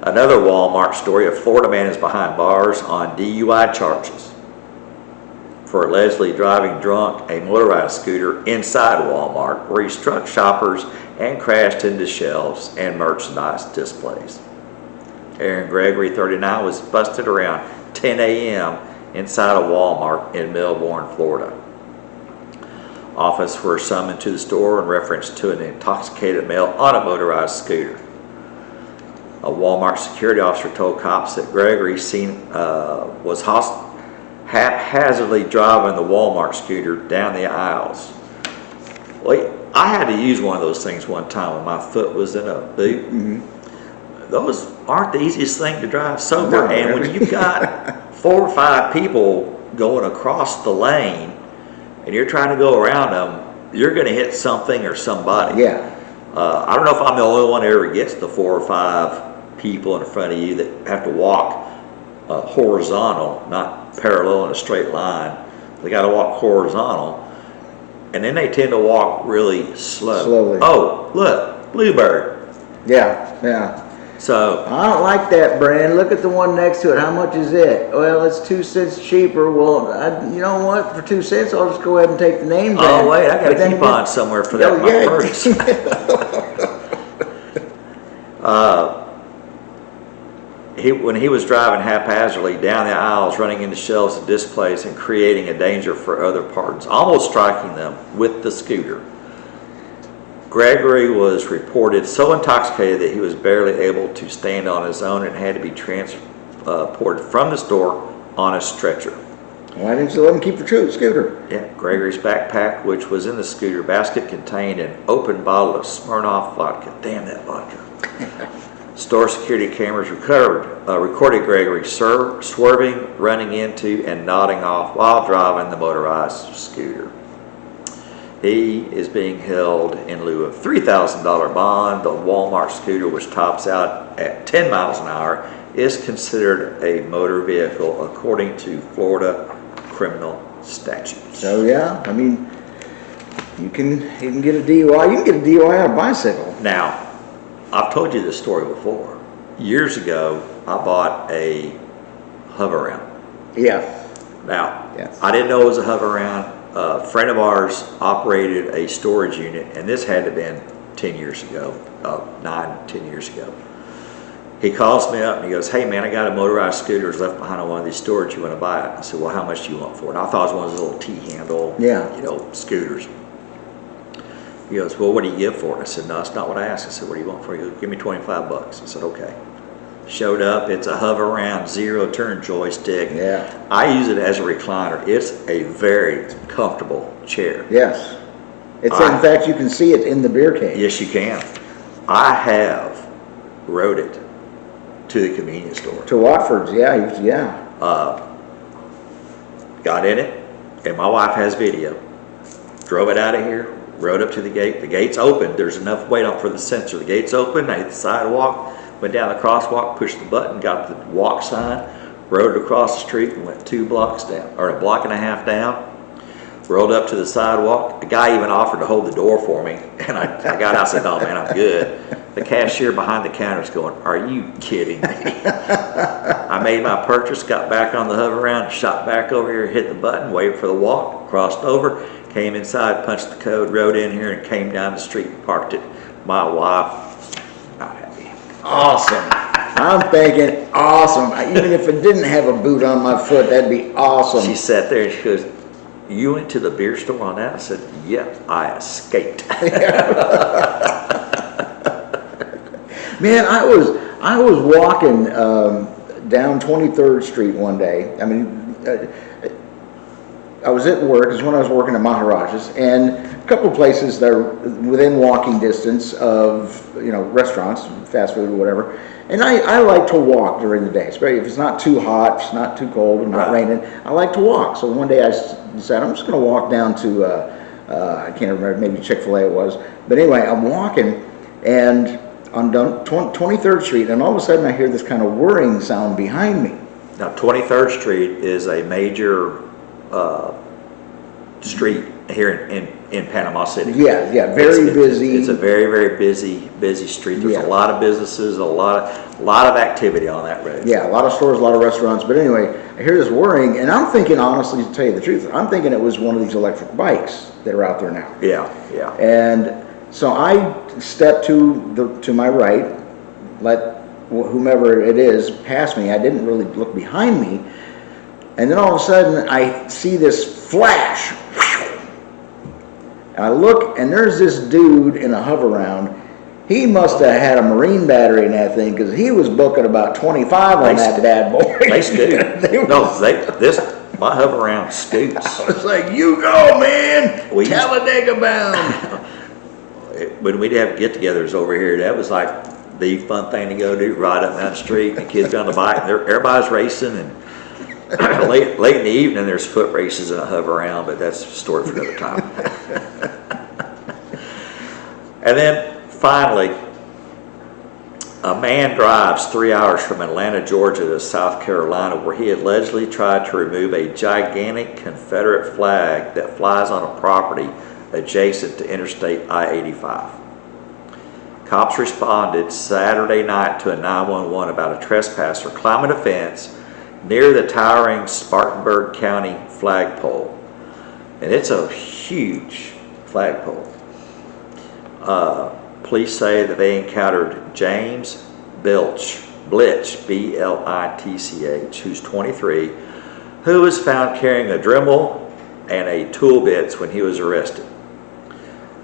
Another Walmart story, a Florida man is behind bars on DUI charges. for allegedly driving drunk a motorized scooter inside Walmart, where he struck shoppers and crashed into shelves and merchandise displays. Aaron Gregory, 39, was busted around 10 a.m. inside a Walmart in Melbourne, Florida. Officers were summoned to the store in reference to an intoxicated male on a motorized scooter. A Walmart security officer told cops that Gregory was haphazardly driving the Walmart scooter down the aisles. Well, I had to use one of those things one time when my foot was in a boot. Mm-hmm. Those aren't the easiest thing to drive sober. No, and really. when you've got 4 or 5 people going across the lane and you're trying to go around them, you're going to hit something or somebody. Yeah. I don't know if I'm the only one that ever gets the 4 or 5 people in front of you that have to walk horizontal, not parallel in a straight line. They got to walk horizontal, and then they tend to walk really slow. Slowly. Oh, look, Bluebird. Yeah, yeah. So I don't like that brand. Look at the one next to it. How much is it? Well, it's 2 cents cheaper. Well, you know what? For 2 cents, I'll just go ahead and take the name brand. oh wait, I got But a then coupon somewhere for that Oh, in my yeah. purse. When he was driving haphazardly down the aisles, running into shelves and displays and creating a danger for other parties, almost striking them with the scooter. Gregory was reported so intoxicated that he was barely able to stand on his own and had to be transported from the store on a stretcher. Why didn't you let him keep the scooter? Yeah, Gregory's backpack, which was in the scooter basket, contained an open bottle of Smirnoff vodka. Damn that vodka. Store security cameras recorded Gregory swerving, running into, and nodding off while driving the motorized scooter. He is being held in lieu of $3,000 bond. The Walmart scooter, which tops out at 10 miles an hour, is considered a motor vehicle according to Florida criminal statutes. So yeah, I mean, you can get a DUI. You can get a DUI on a bicycle. Now, I've told you this story before. Years ago, I bought a hover-round. Yeah. Now, Yes. I didn't know it was a hover-round. A friend of ours operated a storage unit, and this had to have been 10 years ago, 10 years ago. He calls me up and he goes, "Hey man, I got a motorized scooter that's left behind on one of these storage. You want to buy it?" I said, "Well, how much do you want for it?" I thought it was one of those little T-handle, scooters. He goes, "Well, what do you give for it?" I said, "No, that's not what I asked." I said, "What do you want for it?" He goes, "Give me $25. I said, "Okay." Showed up. It's a hover-round, zero-turn joystick. Yeah. I use it as a recliner. It's a very comfortable chair. Yes. In fact, you can see it in the beer cave. Yes, you can. I have rode it to the convenience store. To Watford's, yeah. Got in it, and my wife has video. Drove it out of here, rode up to the gate. The gate's open. There's enough weight up for the sensor. The gate's open. I hit the sidewalk, went down the crosswalk, pushed the button, got the walk sign, rode across the street, and went 2 blocks down, or a block and a half down. Rolled up to the sidewalk. The guy even offered to hold the door for me, and I got out and said, "No, man, I'm good." The cashier behind the counter is going, "Are you kidding me?" I made my purchase, got back on the hover-round, shot back over here, hit the button, waited for the walk, crossed over, came inside, punched the code, rode in here, and came down the street and parked it. My wife, not happy. Awesome. I'm thinking, awesome. Even if it didn't have a boot on my foot, that'd be awesome. She sat there and she goes, "You went to the beer store on that?" I said, "Yep, I escaped." Man, I was walking down 23rd Street one day. I mean, I was at work. It's when I was working at Maharaja's, and a couple of places that are within walking distance of restaurants, fast food or whatever. And I like to walk during the day, especially if it's not too hot, if it's not too cold, and not raining. I like to walk. So one day I decided I'm just going to walk down to I can't remember, maybe Chick-fil-A it was. But anyway, I'm walking and on 23rd Street, and all of a sudden I hear this kind of whirring sound behind me. Now, 23rd Street is a major street here in Panama City. Yeah, very busy. It's a very, very busy street. There's Yeah. a lot of businesses, a lot of activity on that road. Yeah, a lot of stores, a lot of restaurants. But anyway, I hear this whirring, and I'm thinking, honestly, to tell you the truth, I'm thinking it was one of these electric bikes that are out there now. Yeah. And so I stepped to my right, let whomever it is pass me. I didn't really look behind me. And then all of a sudden, I see this flash. And I look, and there's this dude in a hover-round. He must have had a marine battery in that thing, because he was booking about 25 on that bad boy. They scoot. My hover around scoots. I was like, you go, man! We used- Talladega bound! When we'd have get-togethers over here, that was like the fun thing to go do, ride up down the street, and the kids be on the bike, and everybody's racing, and late in the evening, there's foot races and a hover around, but that's a story for another time. And then finally, a man drives 3 hours from Atlanta, Georgia to South Carolina, where he allegedly tried to remove a gigantic Confederate flag that flies on a property adjacent to Interstate I-85. Cops responded Saturday night to a 911 about a trespasser climbing a fence near the towering Spartanburg County flagpole. And it's a huge flagpole. Police say that they encountered James Blitch, B-L-I-T-C-H, who's 23, who was found carrying a Dremel and a tool bits when he was arrested.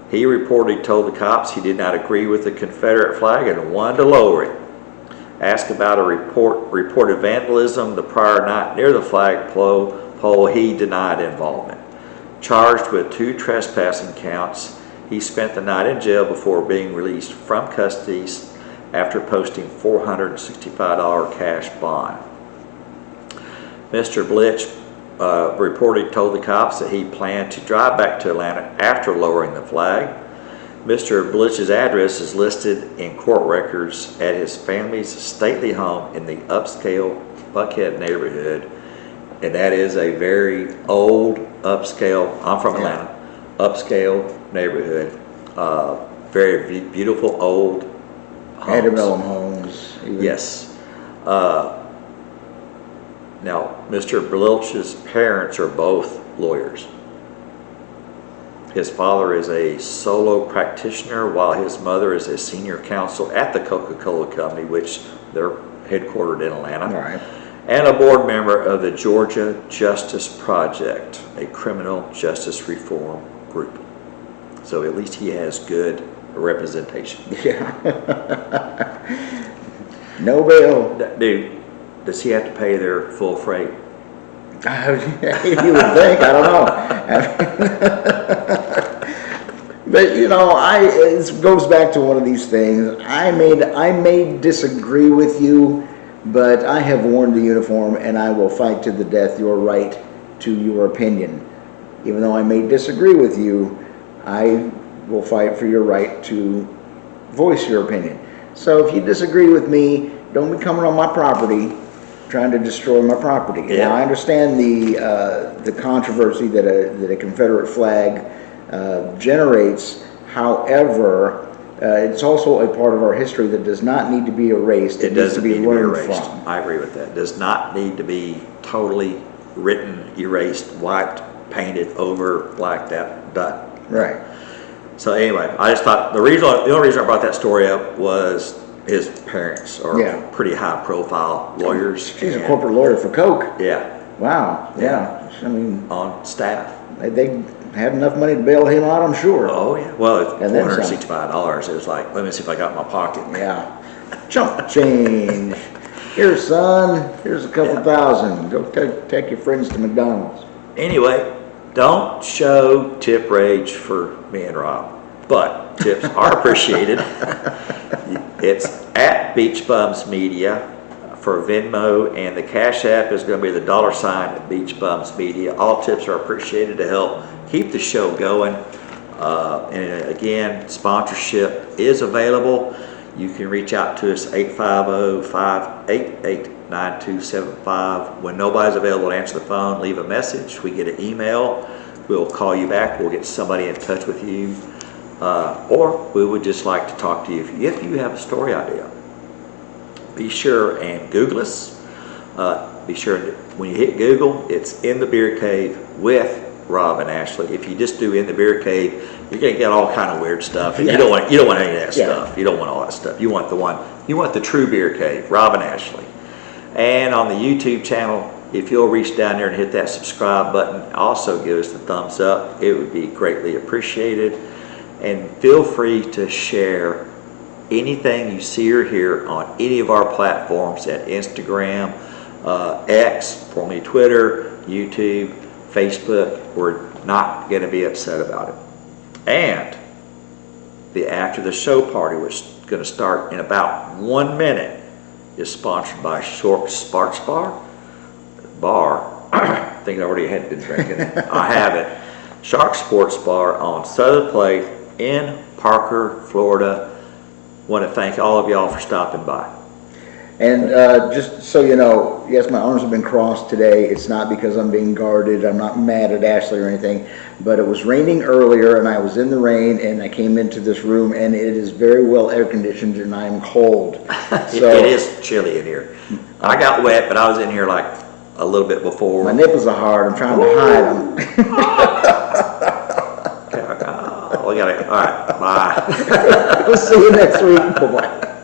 He reportedly told the cops he did not agree with the Confederate flag and wanted to lower it. Asked about a reported vandalism the prior night near the flagpole, he denied involvement. Charged with 2 trespassing counts, he spent the night in jail before being released from custody after posting $465 cash bond. Mr. Blitch reportedly told the cops that he planned to drive back to Atlanta after lowering the flag. Mr. Blitch's address is listed in court records at his family's stately home in the upscale Buckhead neighborhood, and that is a very old upscale, I'm from Atlanta, upscale neighborhood, very beautiful old homes. Antebellum homes. Even. Yes. Now, Mr. Blitch's parents are both lawyers. His father is a solo practitioner, while his mother is a senior counsel at the Coca-Cola Company, which they're headquartered in Atlanta. All right. And a board member of the Georgia Justice Project, a criminal justice reform group. So at least he has good representation. Yeah. No bail. Dude, does he have to pay their full freight? You would think, I don't know. But you know, it goes back to one of these things. I may disagree with you, but I have worn the uniform, and I will fight to the death your right to your opinion. Even though I may disagree with you, I will fight for your right to voice your opinion. So if you disagree with me, don't be coming on my property trying to destroy my property. Yeah. Now, I understand the controversy that a Confederate flag generates. However, it's also a part of our history that does not need to be erased. It needs to doesn't be need to be learned erased. from. I agree with that. Does not need to be totally written, erased, wiped, painted over, blacked out, done. Right. So anyway, I just thought the only reason I brought that story up was his parents are pretty high profile lawyers. She's a corporate lawyer for Coke. Yeah. Wow. Yeah. I mean, On staff. they had enough money to bail him out, I'm sure. Oh yeah. Well, And then some. $465. It was like, let me see if I got my pocket. Yeah. Chump change. Here, son. Here's a couple thousand. Go take your friends to McDonald's. Anyway, don't show tip rage for me and Rob, but tips are appreciated. It's at Beach Bums Media for Venmo, and the Cash App is going to be the $ Beach Bums Media. All tips are appreciated to help keep the show going. And again, sponsorship is available. You can reach out to us 850-588-9275. When nobody's available to answer the phone, leave a message. We get an email we'll call you back. We'll get somebody in touch with you. Or we would just like to talk to you if you have a story idea. Be sure and Google us. Be sure when you hit Google, it's In the Beer Cave with Rob and Ashley. If you just do In the Beer Cave, you're gonna get all kind of weird stuff, and you don't want any of that stuff. You don't want all that stuff. You want the true Beer Cave, Rob and Ashley. And on the YouTube channel, if you'll reach down there and hit that subscribe button, also give us the thumbs up. It would be greatly appreciated. And feel free to share anything you see or hear on any of our platforms at Instagram, X, formerly Twitter, YouTube, Facebook. We're not going to be upset about it. And the After the Show party, which is going to start in about 1 minute, is sponsored by Sparks Bar. I think I already had been drinking it. I have it. Shark Sports Bar on Southern Place in Parker, Florida. Want to thank all of y'all for stopping by. And just so you know, yes, my arms have been crossed today. It's not because I'm being guarded. I'm not mad at Ashley or anything. But it was raining earlier, and I was in the rain, and I came into this room, and it is very well air conditioned, and I'm cold. So It is chilly in here. I got wet, but I was in here like a little bit before. my nipples are hard. I'm trying to hide them. We got it. All right. Bye. We'll see you next week. Bye-bye.